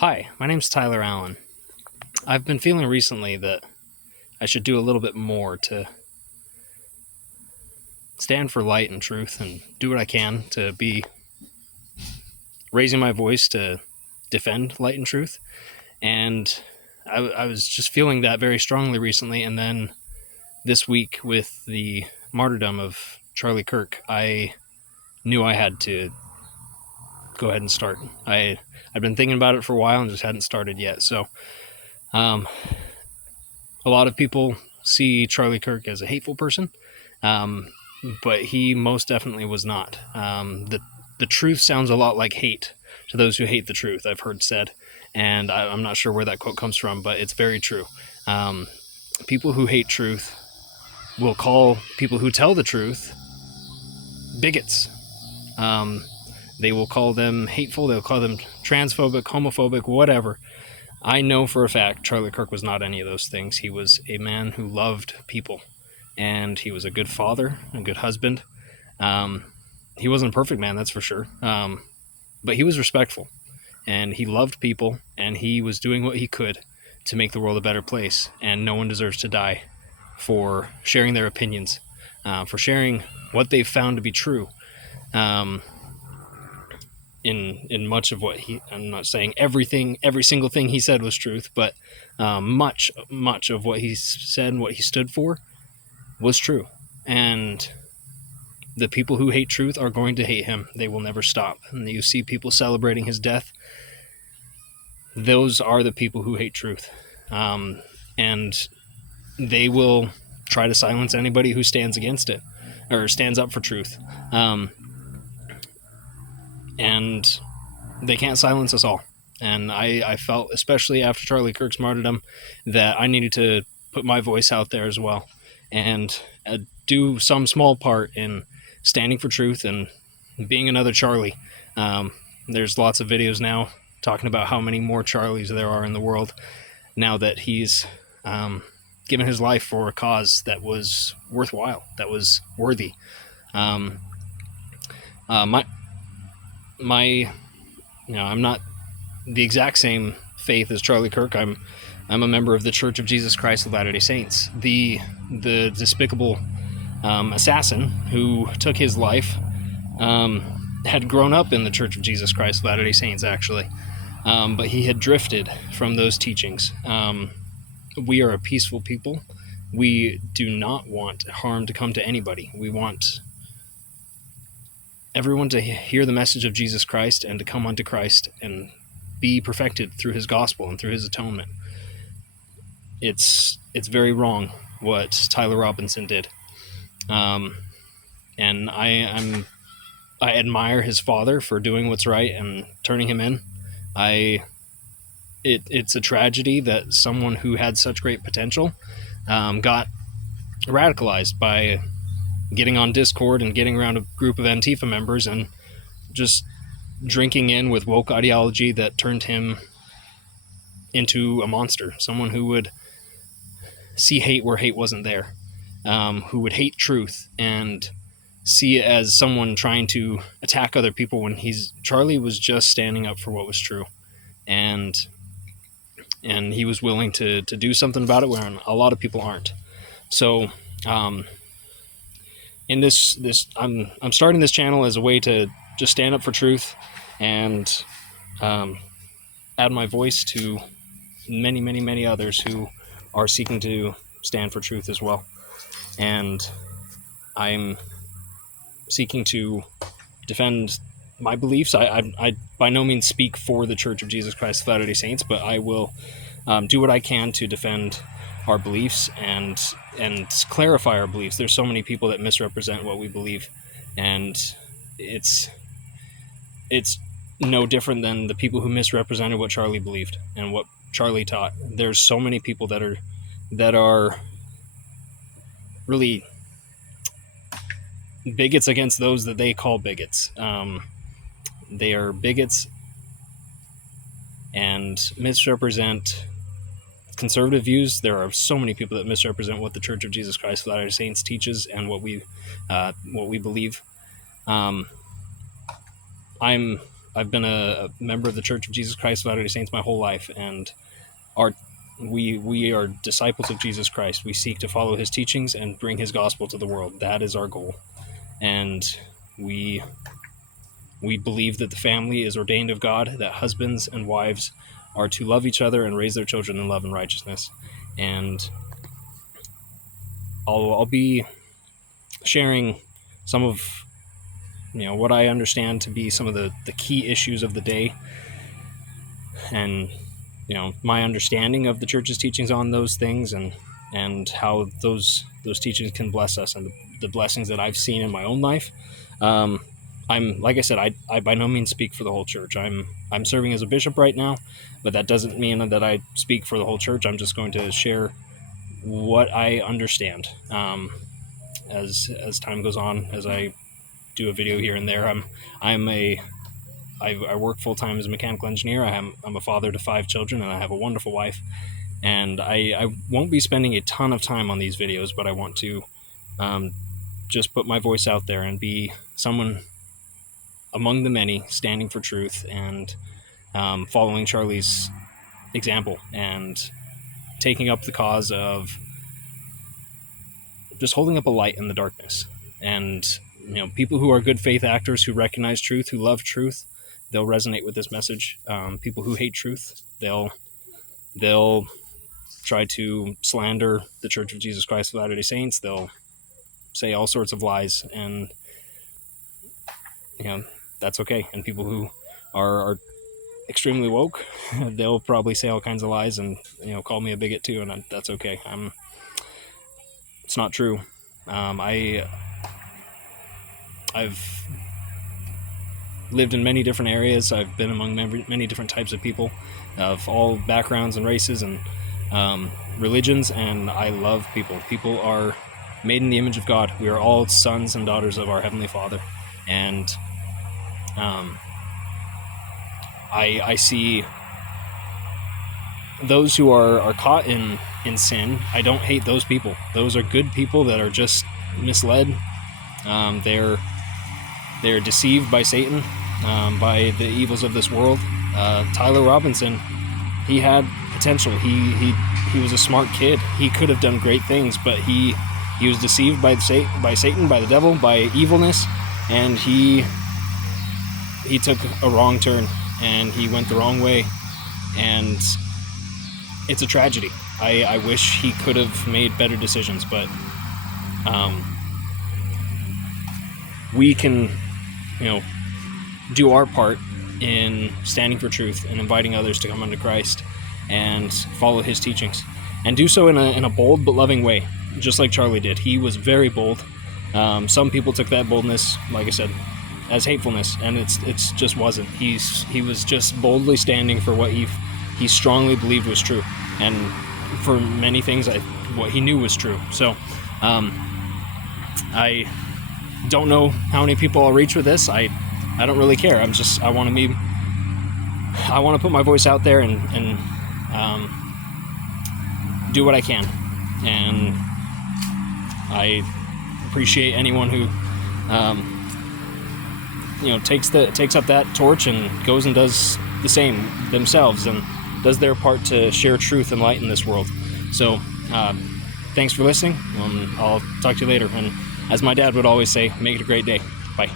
Hi, my name's Tyler Allen. I've been feeling recently that I should do a little bit more to stand for light and truth and do what I can to be raising my voice to defend light and truth. And I was just feeling that very strongly recently. And then this week with the martyrdom of Charlie Kirk, I knew I had to go ahead and start. I've been thinking about it for a while and just hadn't started yet. So a lot of people see Charlie Kirk as a hateful person, but he most definitely was not. The truth sounds a lot like hate to those who hate the truth, I've heard said, and I'm not sure where that quote comes from, but it's very true. People who hate truth will call people who tell the truth bigots. They will call them hateful, they'll call them transphobic, homophobic, whatever. I know for a fact Charlie Kirk was not any of those things. He was a man who loved people, and he was a good father, a good husband. He wasn't a perfect man, that's for sure, but he was respectful, and he loved people, and he was doing what he could to make the world a better place, and no one deserves to die for sharing their opinions, for sharing what they've found to be true. In much of what I'm not saying every single thing he said was truth, but much of what he said and what he stood for was true. And the people who hate truth are going to hate him. They will never stop. And you see people celebrating his death. Those are the people who hate truth. And they will try to silence anybody who stands against it or stands up for truth. And they can't silence us all. And I felt, especially after Charlie Kirk's martyrdom, that I needed to put my voice out there as well and do some small part in standing for truth and being another Charlie. There's lots of videos now talking about how many more Charlies there are in the world now that he's given his life for a cause that was worthwhile, that was worthy. I'm not the exact same faith as Charlie Kirk. I'm a member of the Church of Jesus Christ of Latter-day Saints. The despicable assassin who took his life had grown up in the Church of Jesus Christ of Latter-day Saints, actually, but he had drifted from those teachings. We are a peaceful people. We do not want harm to come to anybody. We want everyone to hear the message of Jesus Christ and to come unto Christ and be perfected through his gospel and through his atonement. It's very wrong what Tyler Robinson did. And I admire his father for doing what's right and turning him in. It's a tragedy that someone who had such great potential got radicalized by getting on Discord and getting around a group of Antifa members and just drinking in with woke ideology that turned him into a monster, someone who would see hate where hate wasn't there, who would hate truth and see it as someone trying to attack other people when Charlie was just standing up for what was true, and he was willing to do something about it when a lot of people aren't. So in this I'm starting this channel as a way to just stand up for truth and add my voice to many others who are seeking to stand for truth as well. And I'm seeking to defend my beliefs. I by no means speak for the Church of Jesus Christ of Latter-day Saints, but I will do what I can to defend our beliefs and clarify our beliefs. There's so many people that misrepresent what we believe, and it's no different than the people who misrepresented what Charlie believed and what Charlie taught. There's so many people that are really bigots against those that they call bigots. They are bigots and misrepresent conservative views. There are so many people that misrepresent what the Church of Jesus Christ of Latter-day Saints teaches and what we believe. I'm I've been a member of the Church of Jesus Christ of Latter-day Saints my whole life, and we are disciples of Jesus Christ. We seek to follow his teachings and bring his gospel to the world. That is our goal. And we believe that the family is ordained of God, that husbands and wives are to love each other and raise their children in love and righteousness. And I'll be sharing some of what I understand to be some of the key issues of the day, and my understanding of the church's teachings on those things, and how those teachings can bless us, and the blessings that I've seen in my own life. I'm, like I said, I by no means speak for the whole church. I'm serving as a bishop right now, but that doesn't mean that I speak for the whole church. I'm just going to share what I understand as time goes on, as I do a video here and there. I work full-time as a mechanical engineer. I'm a father to 5 children, and I have a wonderful wife. And I won't be spending a ton of time on these videos, but I want to just put my voice out there and be someone among the many standing for truth, and following Charlie's example, and taking up the cause of just holding up a light in the darkness. And people who are good faith actors, who recognize truth, who love truth, they'll resonate with this message. People who hate truth, they'll try to slander the Church of Jesus Christ of Latter-day Saints. They'll say all sorts of lies, and that's okay. And people who are extremely woke, they'll probably say all kinds of lies and call me a bigot too, and that's okay. It's not true. I've lived in many different areas. I've been among many different types of people, of all backgrounds and races and religions, and I love people. People are made in the image of God. We are all sons and daughters of our Heavenly Father, and I see those who are caught in sin. I don't hate those people. Those are good people that are just misled. They're deceived by Satan, by the evils of this world. Tyler Robinson, he had potential. He was a smart kid. He could have done great things, but he was deceived by Satan, by the devil, by evilness, and he took a wrong turn, and he went the wrong way, and it's a tragedy. I wish he could have made better decisions, but we can do our part in standing for truth and inviting others to come unto Christ and follow his teachings, and do so in a bold but loving way, just like Charlie did. He was very bold. Some people took that boldness, like I said, as hatefulness, and it's just wasn't. He was just boldly standing for what he strongly believed was true, and for many things what he knew was true. So I don't know how many people I'll reach with this. I don't really care. I want to put my voice out there and do what I can, and I appreciate anyone who takes up that torch and goes and does the same themselves, and does their part to share truth and light in this world. So thanks for listening. I'll talk to you later, and as my dad would always say, make it a great day. Bye.